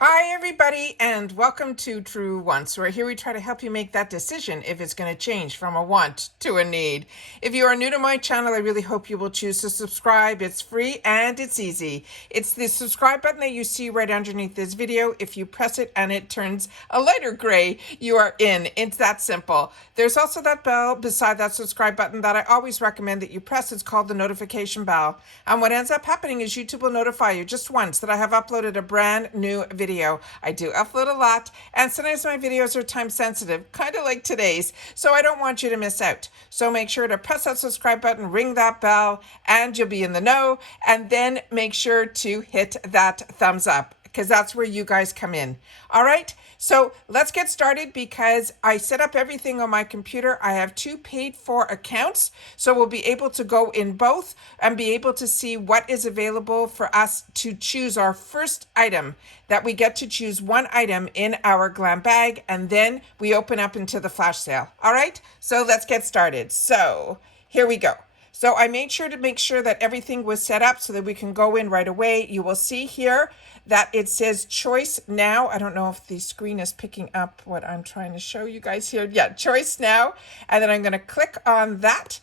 Hi, everybody, and welcome to True Wants, where here we try to help you make that decision if it's going to change from a want to a need. If you are new to my channel, I really hope you will choose to subscribe. It's free and it's easy. It's the subscribe button that you see right underneath this video. If you press it and it turns a lighter gray, you are in. It's that simple. There's also that bell beside that subscribe button that I always recommend that you press. It's called the notification bell. And what ends up happening is YouTube will notify you just once that I have uploaded a brand new video. I do upload a lot, and sometimes my videos are time sensitive, kind of like today's, so I don't want you to miss out. So make sure to press that subscribe button, ring that bell, and you'll be in the know, and then make sure to hit that thumbs up, because that's where you guys come in. All right, so let's get started because I set up everything on my computer. I have 2 paid for accounts, so we'll be able to go in both and be able to see what is available for us to choose our first item, that we get to choose one item in our GlamBag, and then we open up into the flash sale. All right, so let's get started. So here we go. So I made sure to make sure that everything was set up so that we can go in right away. You will see here that it says choice now. I don't know if the screen is picking up what I'm trying to show you guys here. Yeah, choice now. And then I'm going to click on that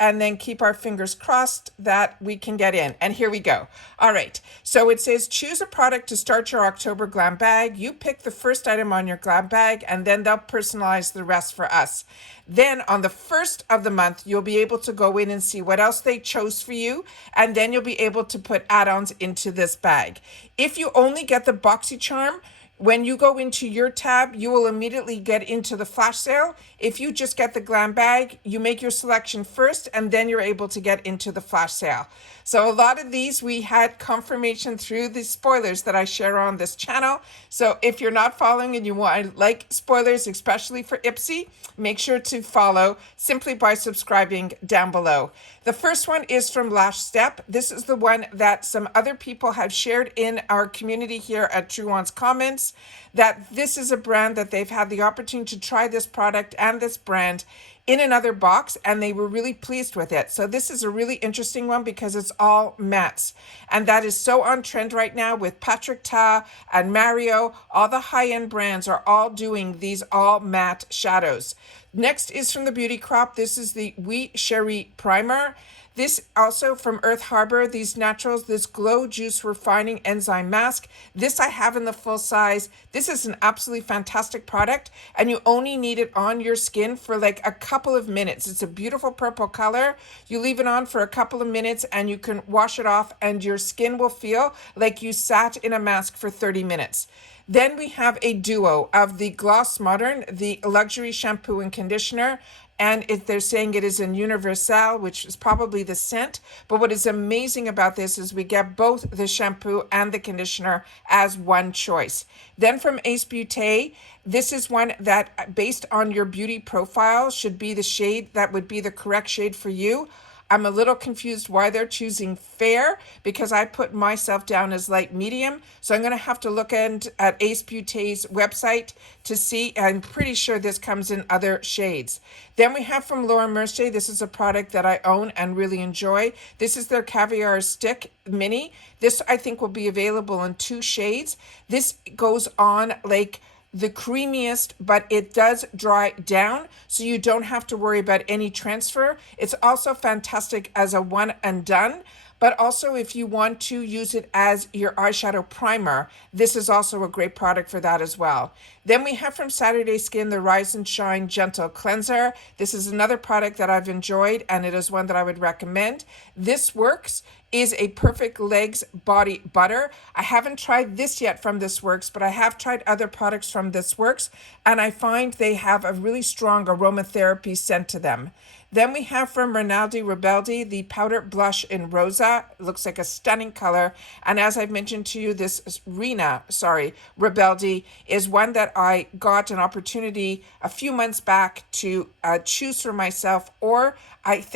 and then keep our fingers crossed that we can get in. And here we go. All right. So it says choose a product to start your October glam bag. You pick the first item on your glam bag, and then they'll personalize the rest for us. Then on the first of the month, you'll be able to go in and see what else they chose for you. And then you'll be able to put add-ons into this bag. If you only get the BoxyCharm, when you go into your tab, you will immediately get into the flash sale. If you just get the glam bag, you make your selection first, and then you're able to get into the flash sale. So a lot of these, we had confirmation through the spoilers that I share on this channel. So if you're not following and you want like spoilers, especially for IPSY, make sure to follow simply by subscribing down below. The first one is from Lash Step. This is the one that some other people have shared in our community here at True Wants Comments, that this is a brand that they've had the opportunity to try this product and this brand in another box, and they were really pleased with it. So this is a really interesting one because it's all mattes, and that is so on trend right now with Patrick Ta and Mario. All the high-end brands are all doing these all matte shadows. Next is from the Beauty Crop. This is the Oui Cherie Primer. This also from Earth Harbor, these naturals, this Glow Juice Refining Enzyme Mask. This I have in the full size. This is an absolutely fantastic product, and you only need it on your skin for like a couple of minutes. It's a beautiful purple color. You leave it on for a couple of minutes and you can wash it off, and your skin will feel like you sat in a mask for 30 minutes. Then we have a duo of the Gloss Modern, the Luxury Shampoo and Conditioner. And they're saying it is in Universal, which is probably the scent. But what is amazing about this is we get both the shampoo and the conditioner as one choice. Then from Ace Beauté, this is one that, based on your beauty profile, should be the shade that would be the correct shade for you. I'm a little confused why they're choosing fair, because I put myself down as light medium. So I'm going to have to look at Ace Beauté's website to see. I'm pretty sure this comes in other shades. Then we have from Laura Mercier. This is a product that I own and really enjoy. This is their Caviar Stick Mini. This I think will be available in 2 shades. This goes on like the creamiest, but it does dry down, so you don't have to worry about any transfer. It's also fantastic as a one and done, but also if you want to use it as your eyeshadow primer, this is also a great product for that as well. Then we have from Saturday Skin the Rise and Shine Gentle Cleanser. This is another product that I've enjoyed, and it is one that I would recommend. This Works is a perfect legs body butter. I haven't tried this yet from This Works, but I have tried other products from This Works, and I find they have a really strong aromatherapy scent to them. Then we have from Rinaldi Rebeldi the Powder Blush in Rosa. It looks like a stunning color. And as I've mentioned to you, this Rebeldi is one that I got an opportunity a few months back to choose for myself, or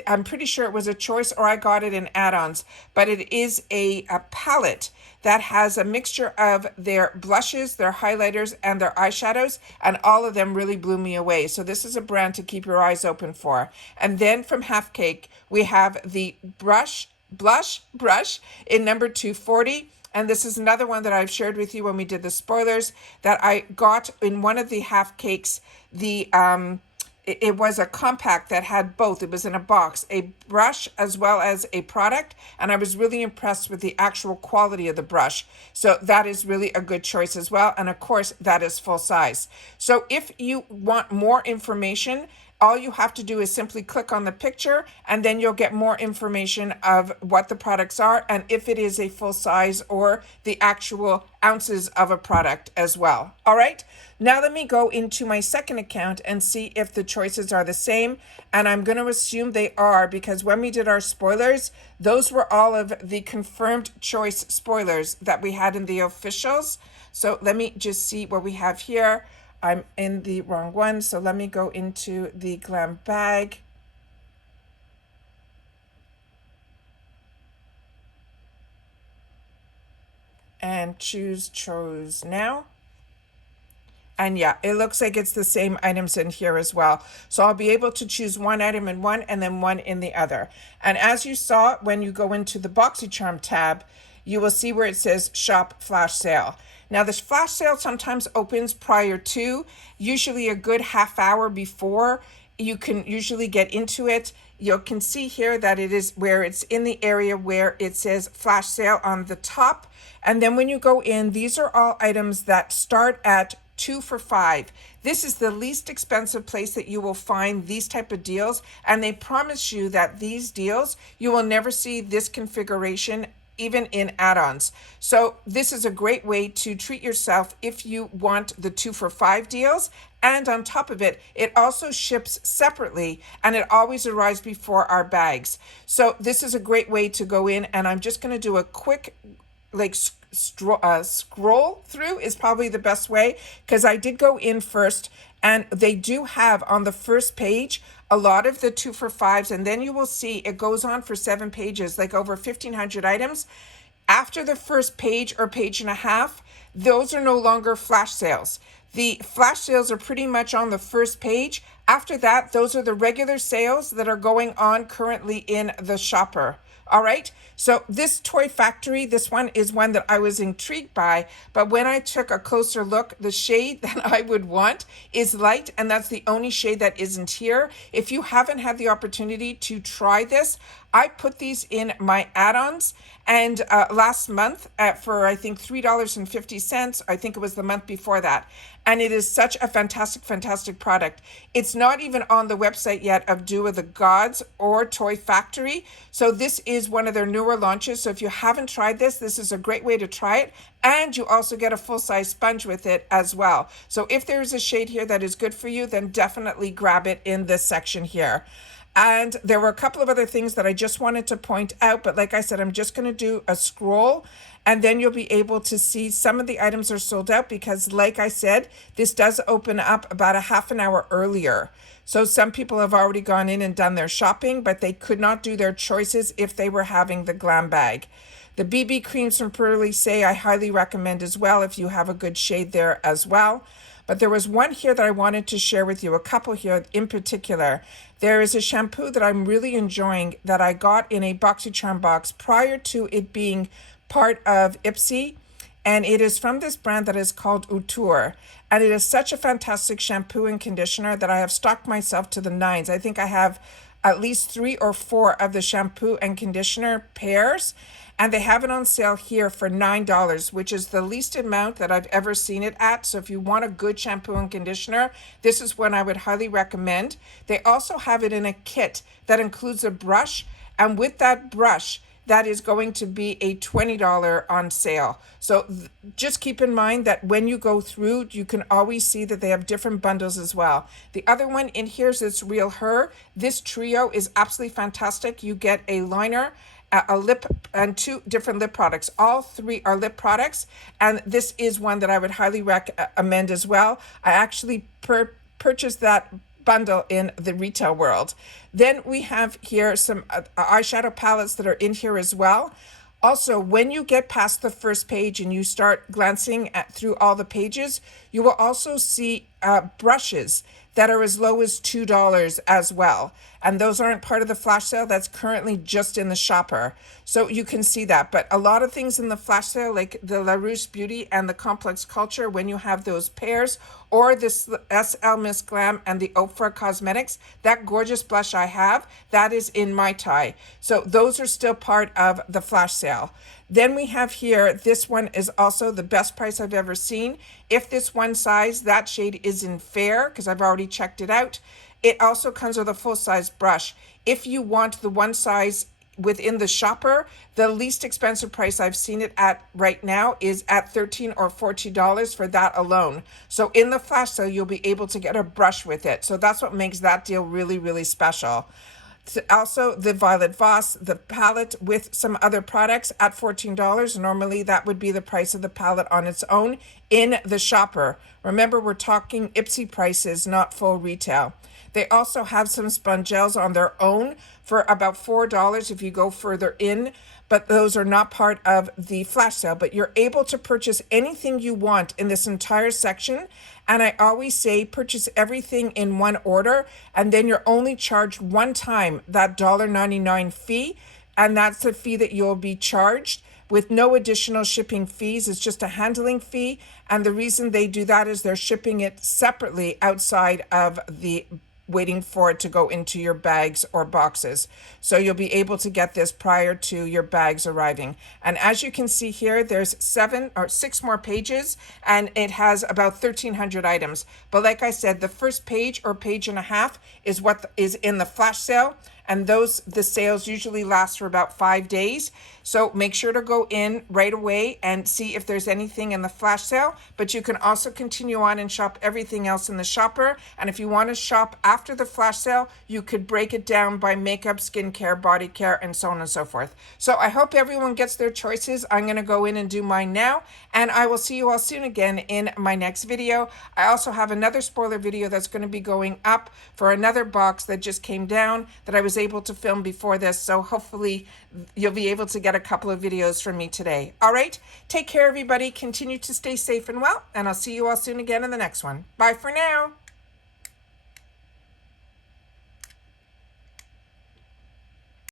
I'm pretty sure it was a choice, or I got it in add-ons. But it is a palette that has a mixture of their blushes, their highlighters, and their eyeshadows, and all of them really blew me away. So this is a brand to keep your eyes open for. And then from Half Cake, we have the blush brush in number 240. And this is another one that I've shared with you when we did the spoilers, that I got in one of the half cakes. It was a compact that had both. It was in a box, a brush as well as a product. And I was really impressed with the actual quality of the brush. So that is really a good choice as well. And of course, that is full size. So if you want more information, all you have to do is simply click on the picture, and then you'll get more information of what the products are and if it is a full size or the actual ounces of a product as well. All right. Now let me go into my second account and see if the choices are the same. And I'm going to assume they are, because when we did our spoilers, those were all of the confirmed choice spoilers that we had in the officials. So let me just see what we have here. I'm in the wrong one, so let me go into the GlamBag. And chose now. And yeah, it looks like it's the same items in here as well. So I'll be able to choose one item in one and then one in the other. And as you saw, when you go into the BoxyCharm tab, you will see where it says Shop Flash Sale. Now, this flash sale sometimes opens prior to, usually a good half hour before. You can usually get into it. You can see here that it is where it's in the area where it says flash sale on the top. And then when you go in, these are all items that start at 2 for $5. This is the least expensive place that you will find these type of deals. And they promise you that these deals, you will never see this configuration even in add-ons. So this is a great way to treat yourself if you want the 2 for $5 deals. And on top of it, it also ships separately, and it always arrives before our bags. So this is a great way to go in, and I'm just going to do a quick scroll through is probably the best way, because I did go in first, and they do have on the first page a lot of the 2 for $5s, and then you will see it goes on for 7 pages, like over 1,500 items. After the first page or page and a half, those are no longer flash sales. The flash sales are pretty much on the first page. After that, those are the regular sales that are going on currently in the shopper. All right. So this Toy Factory, this one is one that I was intrigued by, but when I took a closer look, the shade that I would want is light, and that's the only shade that isn't here. If you haven't had the opportunity to try this, I put these in my add-ons, and last month for I think $3.50. I think it was the month before that. And it is such a fantastic product. It's not even on the website yet of Do of the Gods or Toy Factory. So this is one of their newer launches. So if you haven't tried this, this is a great way to try it. And you also get a full-size sponge with it as well. So if there's a shade here that is good for you, then definitely grab it in this section here. And there were a couple of other things that I just wanted to point out, but like I said, I'm just going to do a scroll, and then you'll be able to see some of the items are sold out because, like I said, this does open up about a half an hour earlier. So some people have already gone in and done their shopping, but they could not do their choices if they were having the GlamBag. The BB creams from Pearly Say I highly recommend as well if you have a good shade there as well. But there was one here that I wanted to share with you, a couple here in particular. There is a shampoo that I'm really enjoying that I got in a BoxyCharm box prior to it being part of IPSY. And it is from this brand that is called Utour. And it is such a fantastic shampoo and conditioner that I have stocked myself to the nines. I think I have at least 3 or 4 of the shampoo and conditioner pairs. And they have it on sale here for $9, which is the least amount that I've ever seen it at. So if you want a good shampoo and conditioner, this is one I would highly recommend. They also have it in a kit that includes a brush. And with that brush, that is going to be a $20 on sale. So just keep in mind that when you go through, you can always see that they have different bundles as well. The other one in here is this Real Her. This trio is absolutely fantastic. You get a liner, a lip, and 2 different lip products. All 3 are lip products, and this is one that I would highly recommend as well. I actually purchased that bundle in the retail world. Then we have here some eyeshadow palettes that are in here as well. Also, when you get past the first page and you start glancing through all the pages, you will also see brushes that are as low as $2 as well. And those aren't part of the flash sale. That's currently just in the shopper. So you can see that. But a lot of things in the flash sale, like the LaRouche Beauty and the Complex Culture, when you have those pairs, or this SL Miss Glam and the Oprah Cosmetics, that gorgeous blush I have, that is in my tie. So those are still part of the flash sale. Then we have here, this one is also the best price I've ever seen. If this one size, that shade is in fair, because I've already checked it out. It also comes with a full-size brush. If you want the one size within the shopper, the least expensive price I've seen it at right now is at $13 or $14 for that alone. So in the flash sale, you'll be able to get a brush with it. So that's what makes that deal really, really special. Also, the Violet Voss, the palette with some other products at $14. Normally, that would be the price of the palette on its own in the shopper. Remember, we're talking IPSY prices, not full retail. They also have some sponge gels on their own for about $4 if you go further in, but those are not part of the flash sale. But you're able to purchase anything you want in this entire section. And I always say purchase everything in one order, and then you're only charged one time that $1.99 fee, and that's the fee that you'll be charged with no additional shipping fees. It's just a handling fee, and the reason they do that is they're shipping it separately outside of the waiting for it to go into your bags or boxes. So you'll be able to get this prior to your bags arriving. And as you can see here, there's 7 or 6 more pages, and it has about 1,300 items. But like I said, the first page or page and a half is what is in the flash sale. And the sales usually last for about 5 days. So make sure to go in right away and see if there's anything in the flash sale. But you can also continue on and shop everything else in the shopper. And if you want to shop after the flash sale, you could break it down by makeup, skincare, body care, and so on and so forth. So I hope everyone gets their choices. I'm going to go in and do mine now. And I will see you all soon again in my next video. I also have another spoiler video that's going to be going up for another box that just came down that I was able to film before this, so hopefully you'll be able to get a couple of videos from me today. All right, take care everybody, continue to stay safe and well, and I'll see you all soon again in the next one. Bye for now.